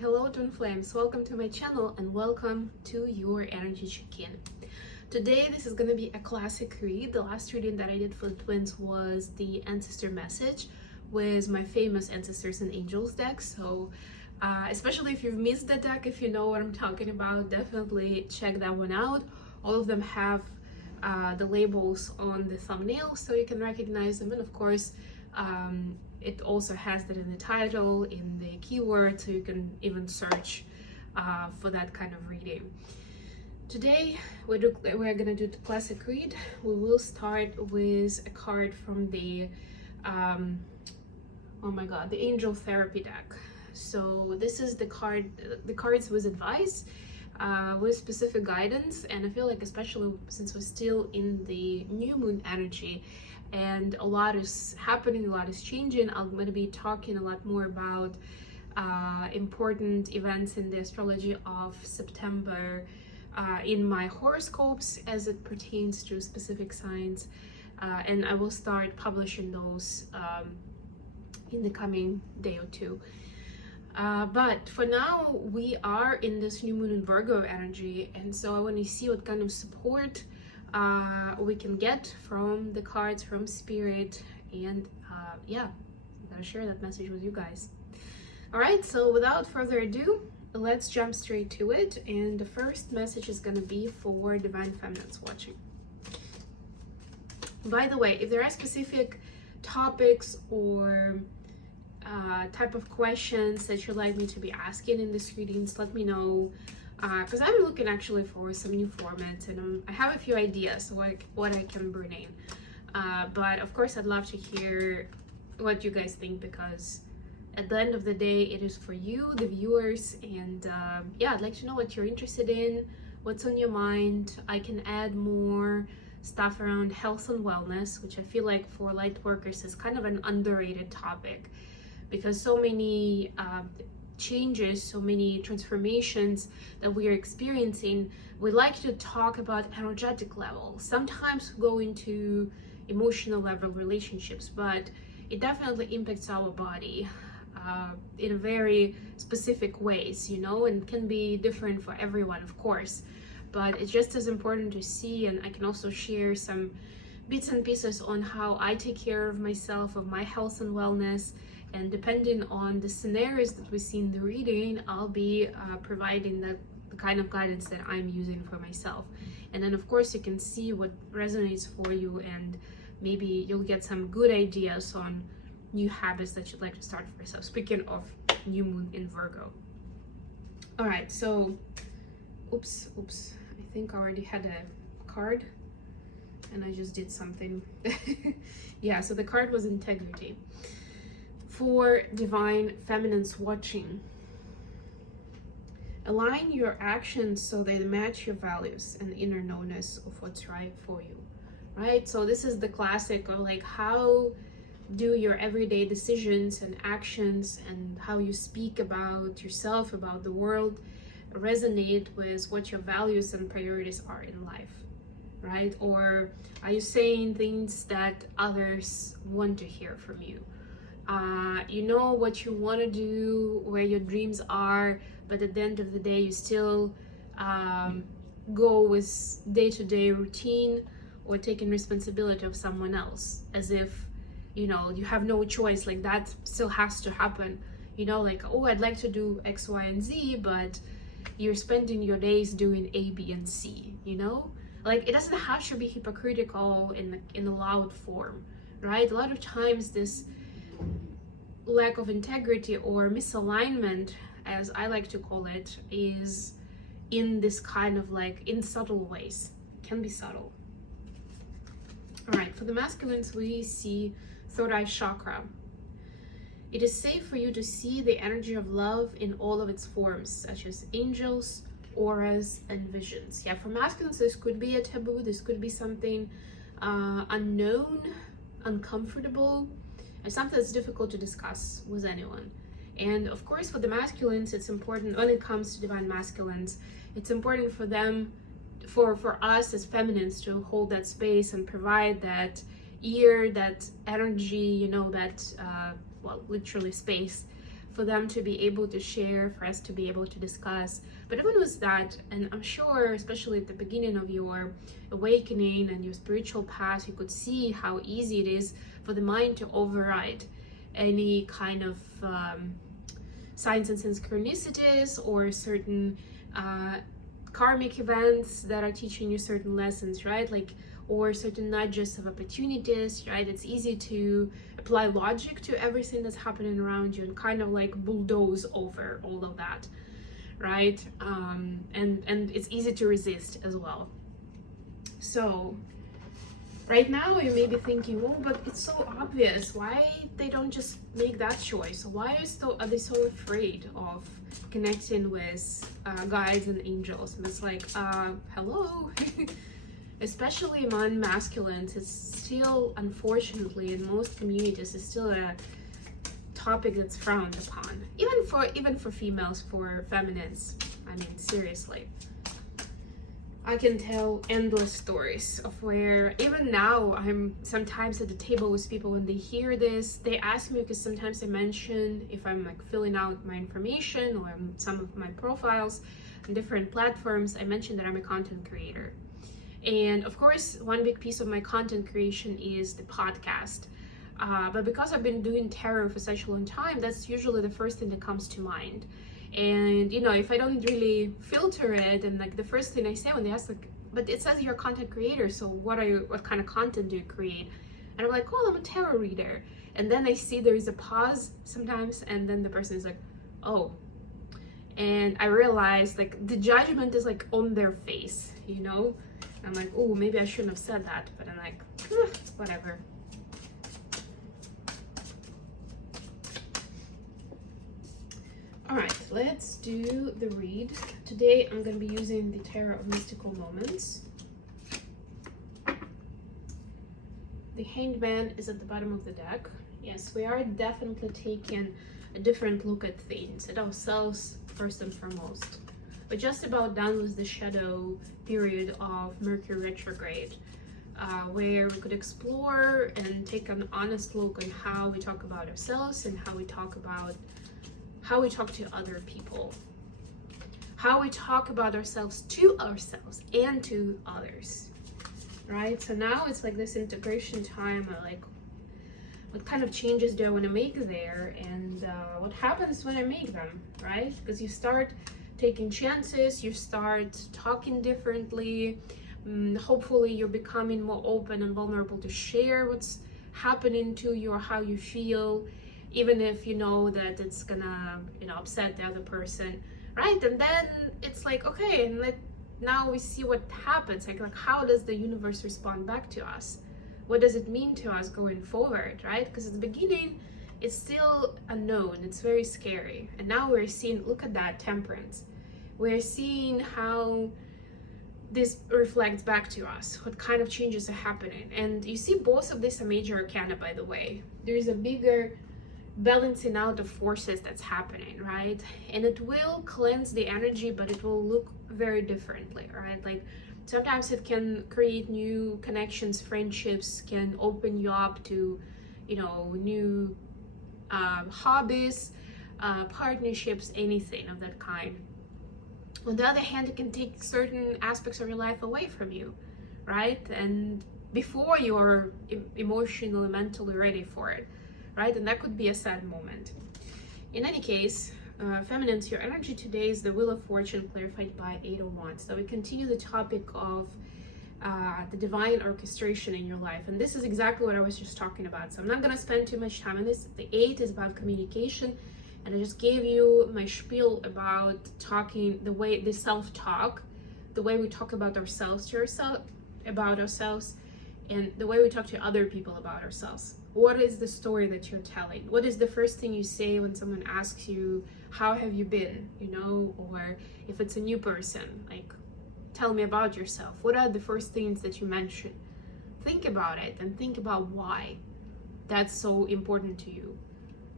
Hello twin flames, welcome to my channel and welcome to your energy check-in. Today this is going to be a classic read. The last reading that I did for the twins was the ancestor message with my famous ancestors and angels deck. So especially if you've missed the deck, if you know what I'm talking about, definitely check that one out. All of them have the labels on the thumbnail so you can recognize them, and of course it also has that in the title, in the keyword, so you can even search for that kind of reading. Today we're gonna do the classic read. We will start with a card from the oh my god, the angel therapy deck. So this is the cards with advice, with specific guidance, and I feel like especially since we're still in the new moon energy and a lot is happening, a lot is changing, I'm going to be talking a lot more about important events in the astrology of September in my horoscopes as it pertains to specific signs, and I will start publishing those in the coming day or two. But for now, we are in this new moon in Virgo energy, and so I want to see what kind of support we can get from the cards, from spirit, and yeah, I'm gonna share that message with you guys. All right, so without further ado, let's jump straight to it. And the first message is gonna be for divine feminines watching. By the way, if there are specific topics or type of questions that you'd like me to be asking in these readings, let me know, because I'm looking actually for some new formats, and I have a few ideas what I can bring in, but of course I'd love to hear what you guys think, because at the end of the day it is for you, the viewers, and yeah, I'd like to know what you're interested in, what's on your mind. I can add more stuff around health and wellness, which I feel like for light workers is kind of an underrated topic, because so many changes, so many transformations that we are experiencing, we like to talk about energetic level, sometimes go into emotional level relationships, but it definitely impacts our body in very specific ways, you know, and can be different for everyone, of course, but it's just as important to see. And I can also share some bits and pieces on how I take care of myself, of my health and wellness. And depending on the scenarios that we see in the reading, I'll be providing the kind of guidance that I'm using for myself. And then of course you can see what resonates for you, and maybe you'll get some good ideas on new habits that you'd like to start for yourself. Speaking of new moon in Virgo. All right, so oops, I think I already had a card and I just did something. Yeah, so the card was integrity. For divine feminines watching, align your actions so they match your values and inner knownness of what's right for you, right? So this is the classic of like, how do your everyday decisions and actions and how you speak about yourself, about the world, resonate with what your values and priorities are in life, right? Or are you saying things that others want to hear from you? You know what you want to do, where your dreams are, but at the end of the day you still go with day-to-day routine or taking responsibility of someone else, as if, you know, you have no choice. Like that still has to happen, you know, like, oh, I'd like to do X, Y, and Z, but you're spending your days doing A, B, and C, you know? Like, it doesn't have to be hypocritical in a loud form, right? A lot of times this lack of integrity or misalignment, as I like to call it, is in this kind of like in subtle ways. It can be subtle. All right, for the masculines we see third eye chakra. It is safe for you to see the energy of love in all of its forms, such as angels, auras, and visions. Yeah, for masculines this could be a taboo, this could be something unknown, uncomfortable, and something that's difficult to discuss with anyone. And of course for the masculines, it's important when it comes to divine masculines, it's important for them, for us as feminines, to hold that space and provide that ear, that energy, you know, that well, literally space for them to be able to share, for us to be able to discuss. But even with that, and I'm sure especially at the beginning of your awakening and your spiritual path, you could see how easy it is for the mind to override any kind of signs and synchronicities or certain karmic events that are teaching you certain lessons, right? Like, or certain nudges of opportunities, right? It's easy to apply logic to everything that's happening around you and kind of like bulldoze over all of that, right? And it's easy to resist as well. So right now you may be thinking, well, but it's so obvious. Why they don't just make that choice? Why are they so afraid of connecting with guides and angels? And it's like, hello. Especially among masculines, it's still, unfortunately, in most communities, it's still a topic that's frowned upon. Even for females, for feminines. I mean, seriously. I can tell endless stories of where, even now, I'm sometimes at the table with people when they hear this, they ask me, because sometimes I mention, if I'm like filling out my information or some of my profiles on different platforms, I mention that I'm a content creator. And of course, one big piece of my content creation is the podcast. But because I've been doing tarot for such a long time, that's usually the first thing that comes to mind. And you know, if I don't really filter it, and like the first thing I say when they ask, like, but it says you're a content creator, so what kind of content do you create? And I'm like, well, I'm a tarot reader. And then I see there is a pause sometimes, and then the person is like, oh. And I realize like the judgment is like on their face, you know? I'm like, oh, maybe I shouldn't have said that, but I'm like, whatever. All right, let's do the read. Today, I'm going to be using the Tarot of Mystical Moments. The Hanged Man is at the bottom of the deck. Yes, we are definitely taking a different look at things, at ourselves first and foremost. We're just about done with the shadow period of Mercury retrograde, where we could explore and take an honest look on how we talk about ourselves and how we talk to other people, how we talk about ourselves to ourselves and to others, right? So now it's like this integration time, like what kind of changes do I want to make there, and what happens when I make them, right? Because you start taking chances, you start talking differently, hopefully you're becoming more open and vulnerable to share what's happening to you or how you feel, even if you know that it's gonna, you know, upset the other person, right? And then it's like, okay, and now we see what happens, like how does the universe respond back to us? What does it mean to us going forward, right? Because at the beginning, it's still unknown, it's very scary. And now we're seeing, look at that, Temperance. We're seeing how this reflects back to us, what kind of changes are happening. And you see both of these are major arcana, by the way. There's a bigger balancing out of forces that's happening, right? And it will cleanse the energy, but it will look very differently, right? Like sometimes it can create new connections, friendships, can open you up to, you know, new hobbies, partnerships, anything of that kind. On the other hand, it can take certain aspects of your life away from you, right? And before you're emotionally, mentally ready for it, right? And that could be a sad moment. In any case, feminines, your energy today is the Wheel of Fortune clarified by 8 of Wands. So we continue the topic of the divine orchestration in your life. And this is exactly what I was just talking about. So I'm not going to spend too much time on this. The 8 is about communication. And I just gave you my spiel about talking, the self-talk, the way we talk about ourselves about ourselves, and the way we talk to other people about ourselves. What is the story that you're telling? What is the first thing you say when someone asks you, how have you been? You know, or if it's a new person, like, tell me about yourself. What are the first things that you mention? Think about it and think about why that's so important to you.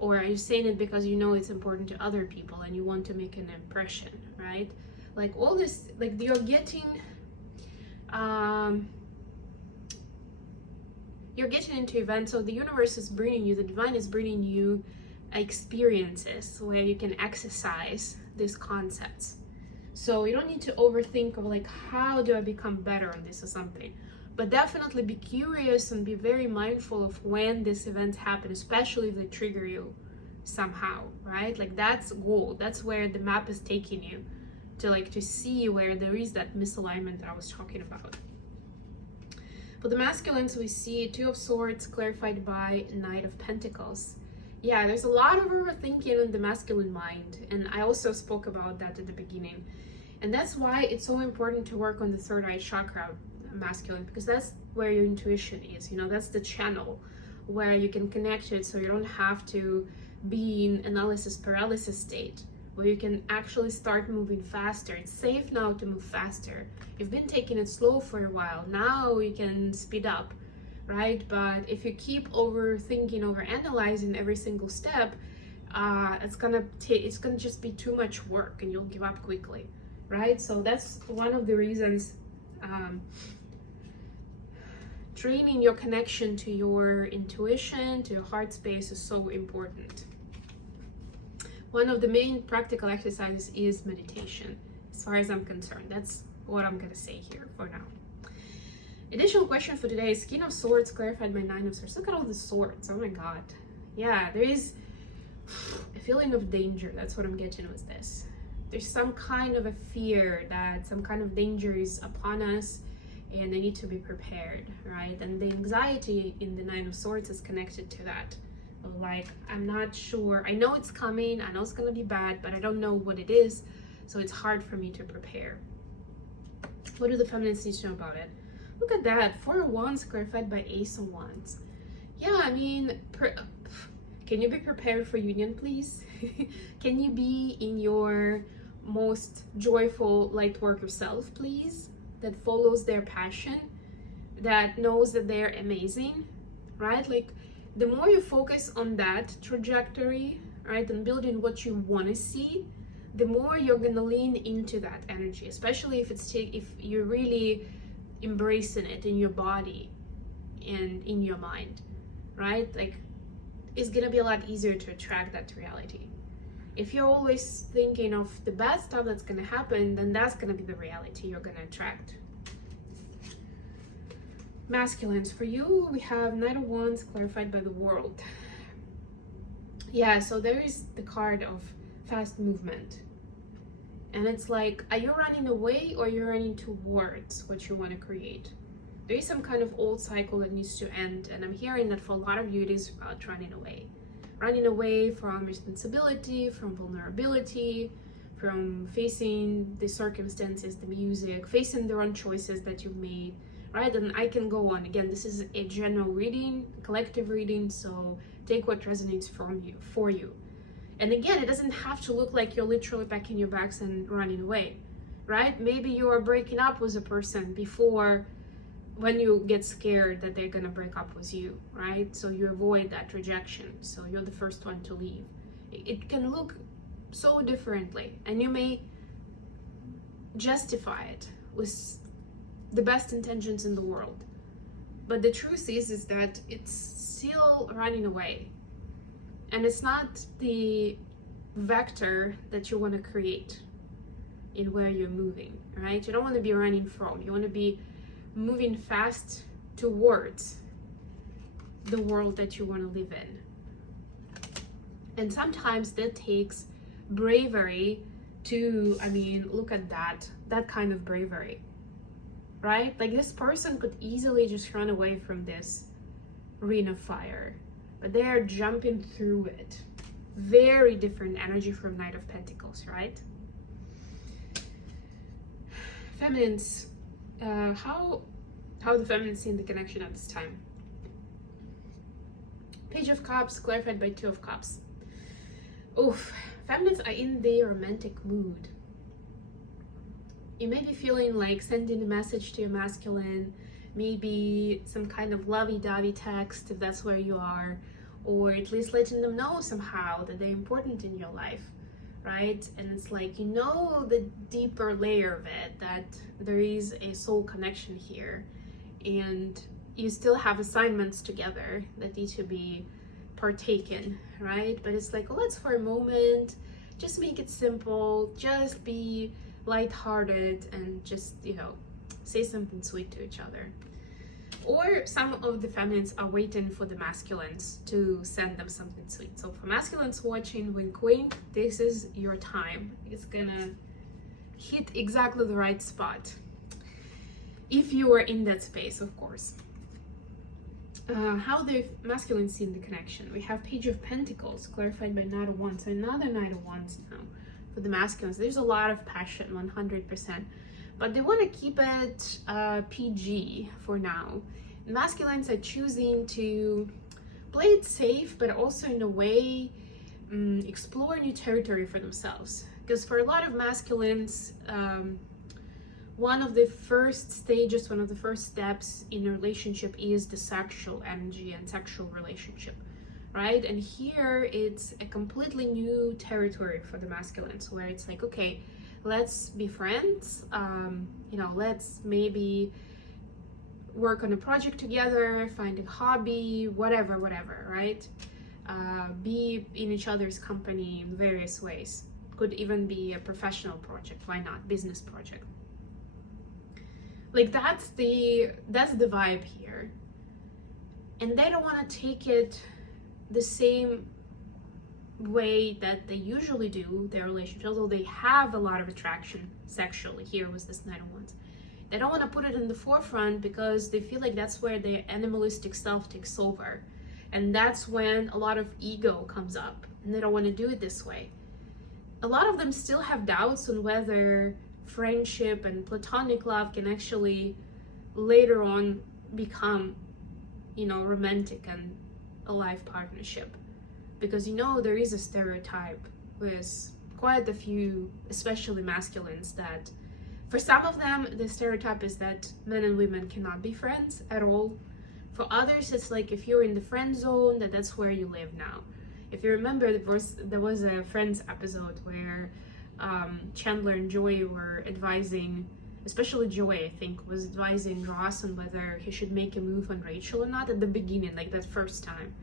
Or are you saying it because you know it's important to other people and you want to make an impression, right? Like all this, like you're getting into events. So the universe is bringing you, the divine is bringing you experiences where you can exercise these concepts. So you don't need to overthink of like, how do I become better on this or something, but definitely be curious and be very mindful of when these events happen, especially if they trigger you somehow, right? Like that's gold. That's where the map is taking you to, like, to see where there is that misalignment that I was talking about. For the masculines, we see Two of Swords clarified by Knight of Pentacles. Yeah, there's a lot of overthinking in the masculine mind, and I also spoke about that at the beginning. And that's why it's so important to work on the third eye chakra, masculine, because that's where your intuition is. You know, that's the channel where you can connect it, so you don't have to be in analysis paralysis state, where you can actually start moving faster. It's safe now to move faster. You've been taking it slow for a while. Now you can speed up, right? But if you keep overthinking, overanalyzing every single step, it's gonna just be too much work, and you'll give up quickly, right? So that's one of the reasons training your connection to your intuition, to your heart space is so important. One of the main practical exercises is meditation, as far as I'm concerned. That's what I'm gonna say here for now. Additional question for today is King of Swords clarified by Nine of Swords. Look at all the swords. Oh my god. Yeah, there is a feeling of danger. That's what I'm getting with this. There's some kind of a fear that some kind of danger is upon us, and I need to be prepared, right? And the anxiety in the Nine of Swords is connected to that. Like, I'm not sure. I know it's coming. I know it's gonna be bad, but I don't know what it is, so it's hard for me to prepare. What do the feminines need to know about it? Look at that. Four of Wands clarified by Ace of Wands. Yeah, I mean, can you be prepared for union, please? Can you be in your most joyful light work yourself, please? That follows their passion, that knows that they're amazing, right? Like, the more you focus on that trajectory, right, and building what you want to see, the more you're gonna lean into that energy, especially if you're really embracing it in your body and in your mind, right? Like, it's gonna be a lot easier to attract that reality. If you're always thinking of the bad stuff that's gonna happen, then that's gonna be the reality you're gonna attract. Masculines, for you, we have Knight of Wands clarified by the World. Yeah, so there is the card of fast movement. And it's like, are you running away or you're running towards what you want to create? There is some kind of old cycle that needs to end, and I'm hearing that for a lot of you it is about running away. Running away from responsibility, from vulnerability, from facing the circumstances, the music, facing the wrong choices that you've made, right? And I can go on. Again, this is a general reading, collective reading, so take what resonates for you. And again, it doesn't have to look like you're literally packing your bags and running away, right? Maybe you are breaking up with a person before, when you get scared that they're gonna break up with you, right? So you avoid that rejection, so you're the first one to leave. It can look so differently, and you may justify it with the best intentions in the world, but the truth is that it's still running away, and it's not the vector that you want to create in where you're moving, right? You don't want to be running from, you want to be moving fast towards the world that you want to live in. And sometimes that takes bravery to, I mean, look at that kind of bravery, right? Like, this person could easily just run away from this ring of fire, but they are jumping through it. Very different energy from Knight of Pentacles, right? Feminines, how the feminines see the connection at this time? Page of Cups clarified by Two of Cups. Oof, feminines are in the romantic mood. You may be feeling like sending a message to your masculine, maybe some kind of lovey-dovey text if that's where you are, or at least letting them know somehow that they're important in your life, right? And it's like, you know, the deeper layer of it, that there is a soul connection here, and you still have assignments together that need to be partake in, right? But it's like, let's for a moment just make it simple, just be lighthearted, and just, you know, say something sweet to each other. Or some of the feminines are waiting for the masculines to send them something sweet. So for masculines watching, wink wink, this is your time. It's gonna hit exactly the right spot if you are in that space, of course. How the masculine see the connection. We have Page of Pentacles clarified by Knight of Wands. So another Knight of Wands now for the masculines. There's a lot of passion, 100%, but they want to keep it PG for now. Masculines are choosing to play it safe, but also in a way explore new territory for themselves. Because for a lot of masculines, one of the first stages, one of the first steps in a relationship is the sexual energy and sexual relationship, right? And here it's a completely new territory for the masculines, where it's like, okay, let's be friends, you know, let's maybe work on a project together, find a hobby, whatever, right? Be in each other's company in various ways. Could even be a professional project, why not? Business project. Like that's the vibe here. And they don't want to take it the same way that they usually do their relationship, although they have a lot of attraction sexually. Here was this Knight of Wands. They don't want to put it in the forefront because they feel like that's where their animalistic self takes over. And that's when a lot of ego comes up, and they don't want to do it this way. A lot of them still have doubts on whether friendship and platonic love can actually later on become, you know, romantic and a life partnership. Because, you know, there is a stereotype with quite a few, especially masculines, that for some of them, the stereotype is that men and women cannot be friends at all. For others, it's like if you're in the friend zone, that's where you live now. If you remember, there was a Friends episode where Chandler and Joey were advising, especially Joey, I think, was advising Ross on whether he should make a move on Rachel or not at the beginning, like that first time.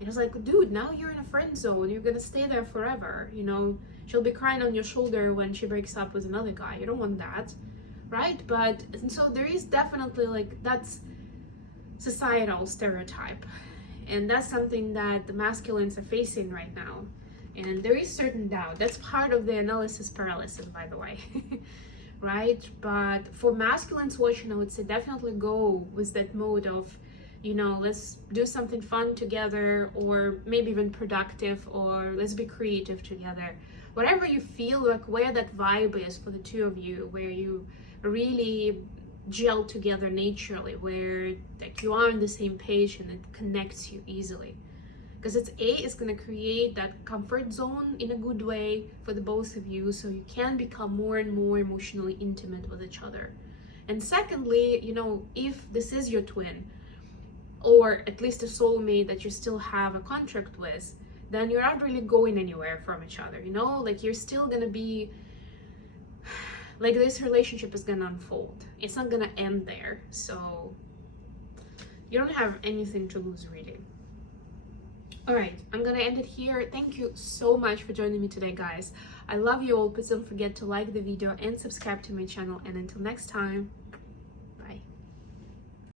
And I was like, dude, now you're in a friend zone. You're gonna stay there forever. You know, she'll be crying on your shoulder when she breaks up with another guy. You don't want that, right? But, and so there is definitely like, that's societal stereotype. And that's something that the masculines are facing right now. And there is certain doubt. That's part of the analysis paralysis, by the way. Right? But for masculines watching, I would say definitely go with that mode of, you know, let's do something fun together, or maybe even productive, or let's be creative together. Whatever you feel like, where that vibe is for the two of you, where you really gel together naturally, where like you are on the same page and it connects you easily. Because it's going to create that comfort zone in a good way for the both of you, so you can become more and more emotionally intimate with each other. And secondly, you know, if this is your twin, or at least a soulmate that you still have a contract with, then you're not really going anywhere from each other, you know? Like, you're still going to be, like, this relationship is going to unfold. It's not going to end there. So you don't have anything to lose, really. All right, I'm gonna end it here. Thank you so much for joining me today, guys. I love you all. Please don't forget to like the video and subscribe to my channel. And until next time.